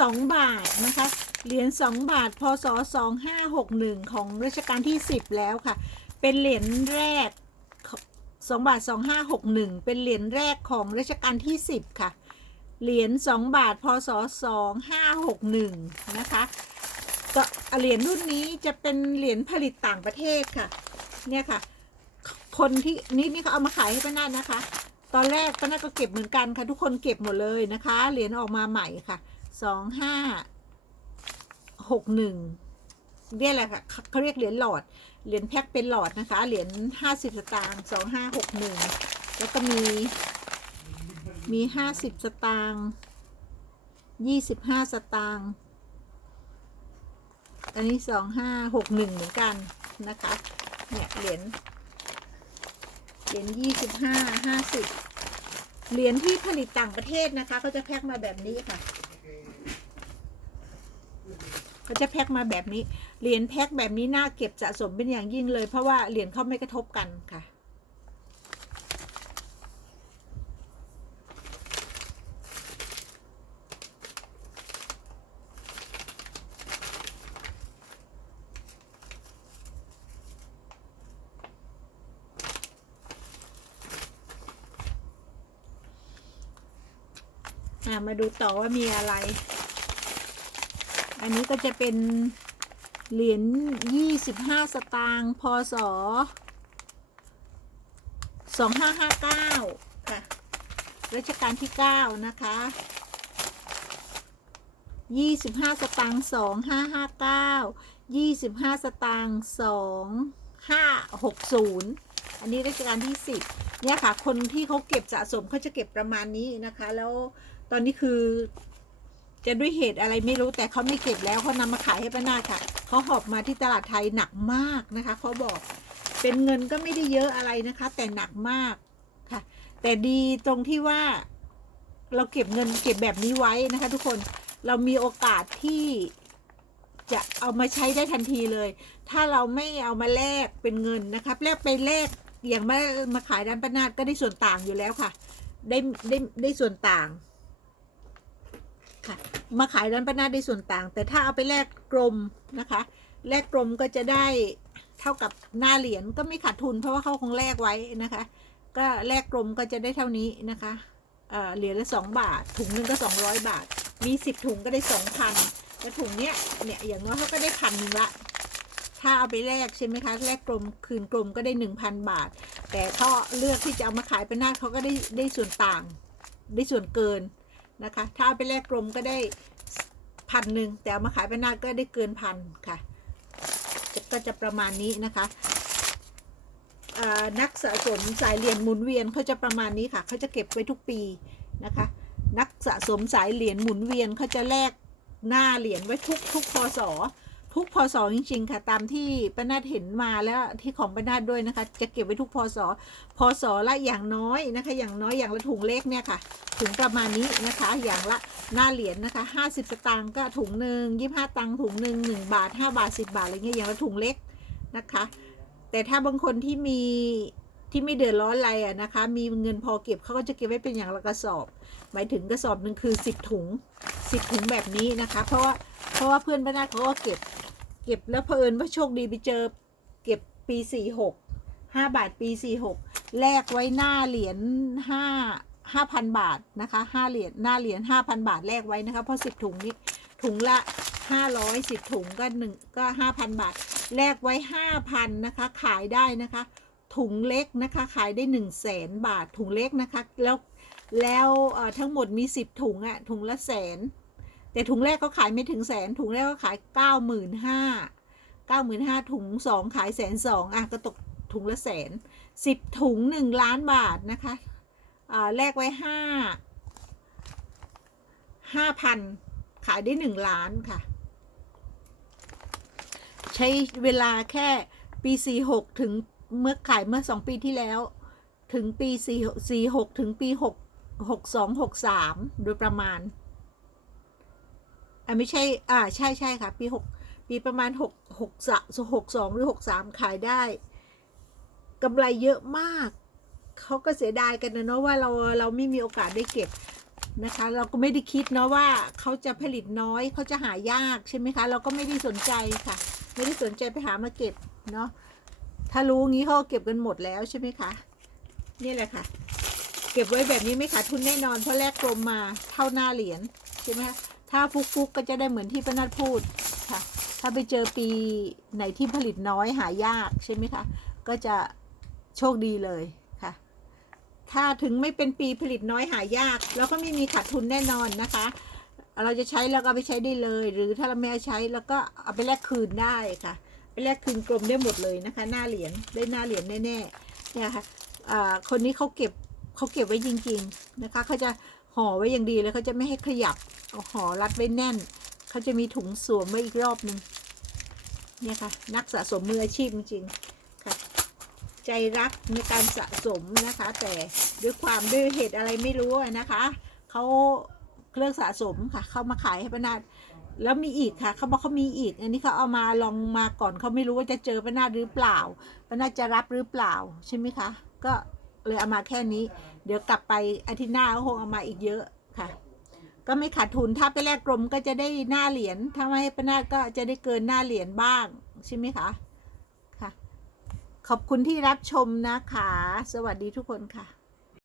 สองบาทนะคะ เหรียญสองบาท พศสองห้าหกหนึ่งของรัชกาลที่สิบแล้วค่ะ เป็นเหรียญแรกสองบาทสองห้าหกหนึ่งเป็นเหรียญแรกของรัชกาลที่สิบค่ะ เหรียญสองบาท พศสองห้าหกหนึ่งนะคะก็เหรียญรุ่นนี้จะเป็นเหรียญผลิตต่างประเทศค่ะ เนี่ยค่ะ คนที่นี่นี่เขาเอามาขายให้ป้านาดนะคะ ตอนแรกป้านาดก็เก็บเหมือนกันค่ะ ทุกคนเก็บหมดเลยนะคะ เหรียญออกมาใหม่ค่ะ สองห้าหกหนึ่งเรียกอะไรคะเขาเรียกเหรียญหลอด เหรียญแพ็คเป็นหลอดนะคะ เหรียญห้าสิบสตางค์สองห้าหกหนึ่งแล้วก็มี มีห้าสิบสตางค์ยี่สิบห้าสตางค์อันนี้สองห้าหกหนึ่งเหมือนกันนะคะ เนี่ยเหรียญ เหรียญยี่สิบห้าห้าสิบเหรียญที่ผลิตต่างประเทศนะคะเขาจะแพ็คมาแบบนี้ค่ะ เขาจะแพ็คมาแบบนี้ เหรียญแพ็คแบบนี้น่าเก็บสะสมเป็นอย่างยิ่งเลย เพราะว่าเหรียญเขาไม่กระทบกันค่ะมาดูต่อว่ามีอะไร อันนี้ก็จะเป็นเหรียญยี่สิบห้าสตางค์พศสองห้าห้าเก้าค่ะรัชกาลที่เก้านะคะยี่สิบห้าสตางค์สองห้าห้าเก้ายี่สิบห้าสตางค์สองห้าหกศูนย์อันนี้รัชกาลที่สิบเนี่ยค่ะ คนที่เขาเก็บสะสมเขาจะเก็บประมาณนี้นะคะ แล้วตอนนี้คือ จะด้วยเหตุอะไรไม่รู้แต่เขาไม่เก็บแล้วเขานำมาขายให้ป้านาค่ะเขาหอบมาที่ตลาดไทยหนักมากนะคะเขาบอกเป็นเงินก็ไม่ได้เยอะอะไรนะคะ แต่หนักมากค่ะ แต่ดีตรงที่ว่า เราเก็บเงินเก็บแบบนี้ไว้นะคะ ทุกคนเรามีโอกาสที่จะเอามาใช้ได้ทันทีเลย ถ้าเราไม่เอามาแลกเป็นเงินนะครับแลกไปแลกอย่างมามาขายด้านป้านาก็ได้ส่วนต่างอยู่แล้วค่ะ ได้ได้ได้ส่วนต่าง ค่ะ มาขายร้านป้านาได้ส่วนต่าง แต่ถ้าเอาไปแลกกลมนะคะ แลกกลมก็จะได้เท่ากับหน้าเหรียญก็ไม่ขาดทุนเพราะว่าเขาคงแลกไว้นะคะ ก็แลกกลมก็จะได้เท่านี้นะคะเหรียญละสองบาท ถุงหนึ่งก็สองร้อยบาท มีสิบถุงก็ได้สองพันแล้วถุงเนี้ยเนี่ยอย่างน้อยเขาก็ได้พันหนึ่งละถ้าเอาไปแลกใช่ไหมคะแลกกลมคืนกลมก็ได้หนึ่งพันบาท แต่เขาเลือกที่จะเอามาขายเป็นหน้าเขาก็ได้ได้ส่วนต่าง ได้ส่วนเกิน นะคะ ถ้าเอาไปแลกกลมก็ได้พันหนึ่งแต่เอามาขายไปนาก็ได้เกินพันค่ะ ก็จะประมาณนี้นะคะนักสะสมสายเหรียญหมุนเวียนเขาจะประมาณนี้ค่ะเขาจะเก็บไว้ทุกปีนะคะ นักสะสมสายเหรียญหมุนเวียนเขาจะแลกหน้าเหรียญไว้ทุกทุกพศ ทุกพศจริง ๆ ค่ะ ตามที่ป้านาดเห็นมาแล้วที่ของป้านาดด้วยนะคะ จะเก็บไว้ทุกพศพศละอย่างน้อยนะคะ อย่างน้อยอย่างละถุงเล็กเนี่ยค่ะ ถุงประมาณนี้นะคะ อย่างละหน้าเหรียญนะคะห้าสิบสตางค์ก็ถุงหนึ่งยี่ห้าตังค์ถุงหนึ่งหนึ่งบาทห้าบาทสิบบาทอะไรเงี้ยอย่างละถุงเล็กนะคะ แต่ถ้าบางคนที่มีที่ไม่เดือดร้อนอะไรอะนะคะ มีเงินพอเก็บเขาก็จะเก็บไว้เป็นอย่างละกระสอบ หมายถึงกระสอบหนึ่งคือสิบถุงสิบถุงแบบนี้นะคะ เพราะว่า เพราะว่าเพื่อนบ้านนาเขาก็เก็บ เก็บแล้วเผอิญว่าโชคดีไปเจอ เก็บปีสี่หกห้าบาทปีสี่หกแลกไว้หน้าเหรียญห้าห้าพันบาทนะคะห้าเหรียญหน้าเหรียญห้าพันบาทแลกไว้นะคะเพราะสิบถุงนี้ถุงละห้าร้อยสิบถุงก็หนึ่งก็ห้าพันบาทแลกไว้ห้าพันนะคะขายได้นะคะ ถุงเล็กนะคะขายได้หนึ่งแสนบาทถุงเล็กนะคะแล้วแล้วเอ่อทั้งหมดมีสิบถุงอะถุงละแสน แต่ถุงแรกก็ขายไม่ถึงแสน ถุงแรกก็ขายเก้าหมื่นห้าเก้าหมื่นห้าถุงสองขายแสนสองอะก็ตกถุงละแสนสิบถุงหนึ่งล้านบาทนะคะอ่าแลกไว้ห้าห้าพันขายได้หนึ่งล้านค่ะ ใช้เวลาแค่ปีสี่หกถึงเมื่อขายเมื่อสองปีที่แล้ว ถึงปีสี่สี่หกถึงปีหกหกสองหกสามโดยประมาณ อ่าไม่ใช่ อ่าใช่ใช่ค่ะ ปีหกปีประมาณหกหกสะหกสองหรือหกสามขายได้กำไรเยอะมาก เขาก็เสียดายกันนะเนาะว่าเราเราไม่มีโอกาสได้เก็บนะคะ เราก็ไม่ได้คิดเนาะว่าเขาจะผลิตน้อยเขาจะหายากใช่ไหมคะ เราก็ไม่ได้สนใจค่ะ ไม่ได้สนใจไปหามาเก็บเนาะถ้ารู้งี้เขาเก็บกันหมดแล้วใช่ไหมคะนี่แหละค่ะ เก็บไว้แบบนี้ไม่ขาดทุนแน่นอนเพราะแลกกลมมาเท่าหน้าเหรียญใช่ไหมคะ ถ้าฟุกๆก็จะได้เหมือนที่ป้านัดพูดค่ะ ถ้าไปเจอปีไหนที่ผลิตน้อยหายากใช่ไหมคะ ก็จะโชคดีเลยค่ะ ถ้าถึงไม่เป็นปีผลิตน้อยหายากเราก็ไม่มีขาดทุนแน่นอนนะคะ เราจะใช้แล้วก็ไปใช้ได้เลย หรือถ้าเราไม่เอาใช้แล้วก็เอาไปแลกคืนได้ค่ะ ไปแลกคืนกลมได้หมดเลยนะคะ หน้าเหรียญได้หน้าเหรียญแน่ๆเนี่ยค่ะคนนี้เขาเก็บเขาเก็บไว้จริง ๆนะคะเขาจะ ห่อไว้อย่างดีเลยเขาจะไม่ให้ขยับเอาห่อรัดไว้แน่น เขาจะมีถุงสวมไว้อีกรอบหนึ่งเนี่ยค่ะ นักสะสมมืออาชีพจริงๆค่ะ ใจรักในการสะสมนะคะ แต่ด้วยความด้วยเหตุอะไรไม่รู้นะคะเขาเครื่องสะสมค่ะเขามาขายให้ป้านาดแล้วมีอีกค่ะเขาบอกเขามีอีก อันนี้เขาเอามาลองมาก่อนเขาไม่รู้ว่าจะเจอป้านาดหรือเปล่าป้านาดจะรับหรือเปล่าใช่ไหมคะ ก็เลยเอามาแค่นี้ เดี๋ยวกลับไปอาทิตย์หน้าก็คงเอามาอีกเยอะค่ะ ก็ไม่ขาดทุนถ้าไปแลกกลมก็จะได้หน้าเหรียญถ้าไม่ให้ป้านาดก็จะได้เกินหน้าเหรียญบ้างใช่ไหมคะค่ะ ขอบคุณที่รับชมนะคะ สวัสดีทุกคนค่ะ